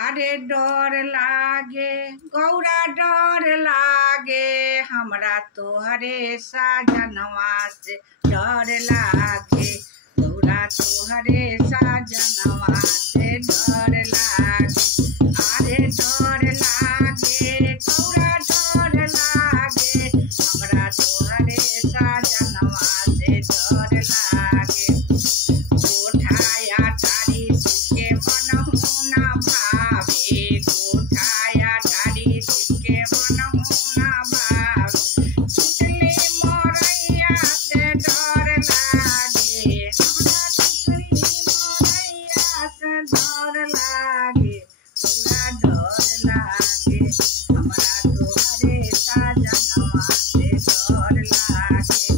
अरे डर लागे गौरा डर लागे हमरा तोहरे साजनवा से डर लागे गौरा तोहरे साजनवा से डर लागे अरे डर लागे गौरा डर लागे हमरा तोहरे साजनवा से डर लागे कोठाया तारी के मनहु ना भावे कोठाया तारी के मनहु ना भावे सुतली मोरैया से डर लागे हमरा सुतली मोरैया से डर लागे हमरा डर लागे हमरा तोहरे साजनवा से डर लागे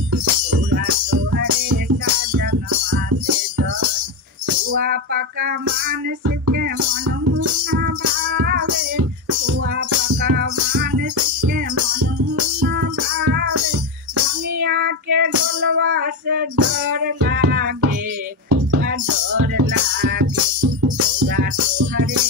हमरा तोहरे साजनवा से डर हुआ पका मानस के मनहु ना भावे हुआ पका मानस के मनहु ना भावे भंगिया के गोलवा से डर लागे डर लागे गौरा तोहरे